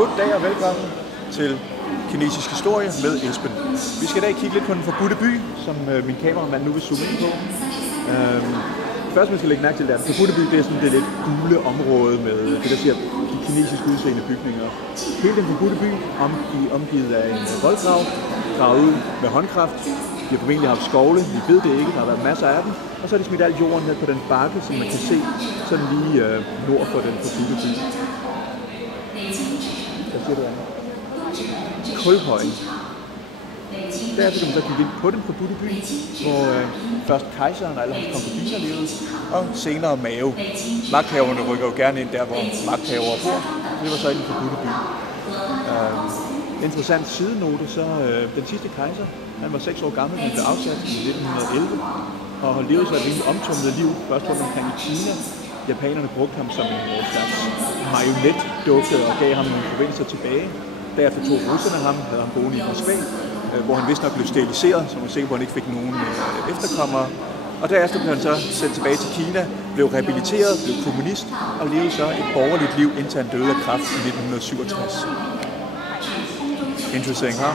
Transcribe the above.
God dag og velkommen til kinesisk historie med Esben. Vi skal i dag kigge lidt på den forbudte by, som min kameramand nu vil zoome ind på. Først man skal lægge mærke til, at den forbudte by det er sådan det lidt gule område med det, der siger de kinesisk udseende bygninger. Hele den forbudte by omgivet af en voldgrav, gravet ud med håndkraft. De har formentlig haft skovle, vi ved det ikke, der har været masser af dem. Og så har de smidt al jorden ned på den bakke, som man kan se sådan lige nord for den forbudte by. Hvad siger du, Anna? Kulhøjen. Derefter kan man så kigge ind på den forbudte by, hvor først kejseren og alle hans konkubiner levede, og senere Mao. Magthaverne rykker jo gerne ind der, hvor magthavere bor. Det var så i den forbudte by. Interessant sidenote, så den sidste kejser, han var 6 år gammel, han blev afsat i 1911, og levede så et rimelig omtumlet liv, først rundt omkring i Kina. Japanerne brugte ham som en slags marionetdukke og gav ham nogle provinser tilbage. Derefter tog russerne ham, havde ham boende i Moskva, hvor han vist nok blev steriliseret, så man var sikker på, at han ikke fik nogen efterkommere. Og derefter blev han så sendt tilbage til Kina, blev rehabiliteret, blev kommunist og levede så et borgerligt liv, indtil han døde af kræft i 1967. Interesting, huh?